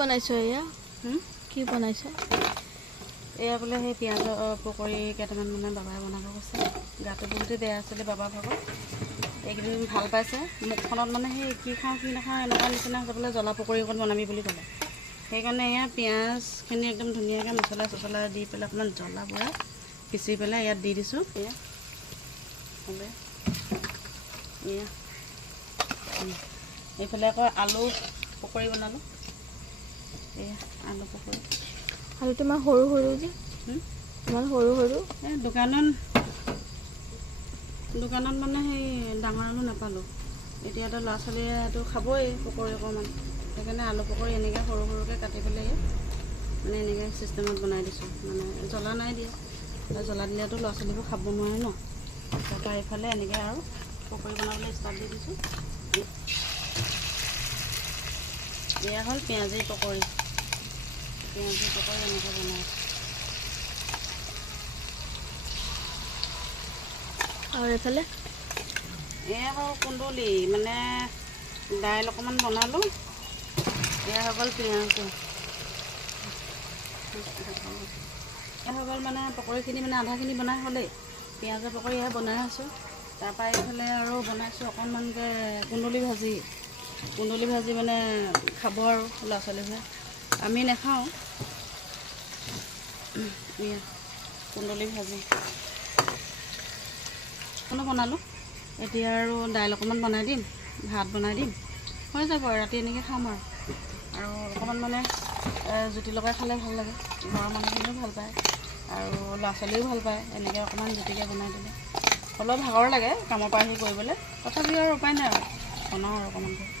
বনাইছো এয়া কি বনাইছে এয়া বোলে সেই পিঁয়াজৰ পকৰি কেইটামান মানে বাবাই বনাব কৈছে গাটো বহুতেই বেয়া আছিলে বাবাৰ ভাগৰ এইকেইদিন ভাল পাইছে মুখখনত মানে সেই কি খাওঁ কি নাখাওঁ এনেকুৱা নিচিনা হৈছে বোলে জ্বলা পকৰি অকণ বনাবি বুলি ক'লে সেইকাৰণে এয়া পিঁয়াজখিনি একদম ধুনীয়াকৈ মছলা চছলা দি পেলাই অকণমান জ্বলা বৰা পিচি পেলাই ইয়াত দি দিছোঁ এয়া হ'লে এয়া এইফালে আকৌ আলু পকৰি বনালোঁ এয়া আলু পকৰি আৰু তোমাৰ সৰু সৰু যে ইমান সৰু সৰু এই দোকানত মানে সেই ডাঙৰ আলু নাপালোঁ এতিয়াতো ল'ৰা ছোৱালীয়েতো খাবই পকৰি অকণমান সেইকাৰণে আলু পকৰি এনেকৈ সৰু সৰুকৈ কাটি পেলাই মানে এনেকৈ চিষ্টেমত বনাই দিছোঁ মানে জ্বলা নাই দিয়া জ্বলা দিলেতো ল'ৰা ছোৱালীবোৰ খাব নোৱাৰে ন তাৰপৰা এইফালে এনেকৈ আৰু পকৰি বনাবলৈ ষ্টাৰ্ট দি দিছোঁ এয়া হ'ল পিঁয়াজী পকৰি এনেকৈ বনাই আৰু এইফালে এয়া বাৰু কুন্দুলি মানে দাইল অকণমান বনালোঁ এয়া হৈ গ'ল পিঁয়াজটো এয়া হৈ গ'ল মানে পকৰিখিনি মানে আধাখিনি বনাই হ'লেই পিঁয়াজৰ পকৰি এয়া বনাই আছোঁ তাৰপৰা এইফালে আৰু বনাইছোঁ অকণমানকৈ কুন্দুলি ভাজি মানে খাব আৰু ল'ৰা ছোৱালীবোৰে আমি নাখাওঁ এয়া কুন্দুলি ভাজি বনালোঁ এতিয়া আৰু দাইল অকণমান বনাই দিম ভাত বনাই দিম হৈ যাব ৰাতি এনেকৈ খাম আৰু অকণমান মানে জুতি লগাই খালে ভাল লাগে ঘৰৰ মানুহখিনিও ভাল পায় আৰু ল'ৰা ছোৱালীও ভাল পায় এনেকৈ অকণমান জুতিকৈ বনাই দিলে অলপ ভাগৰ লাগে কামৰ পৰা আহি কৰিবলৈ তথাপিও আৰু উপায় নাই আৰু বনাওঁ আৰু অকণমানকৈ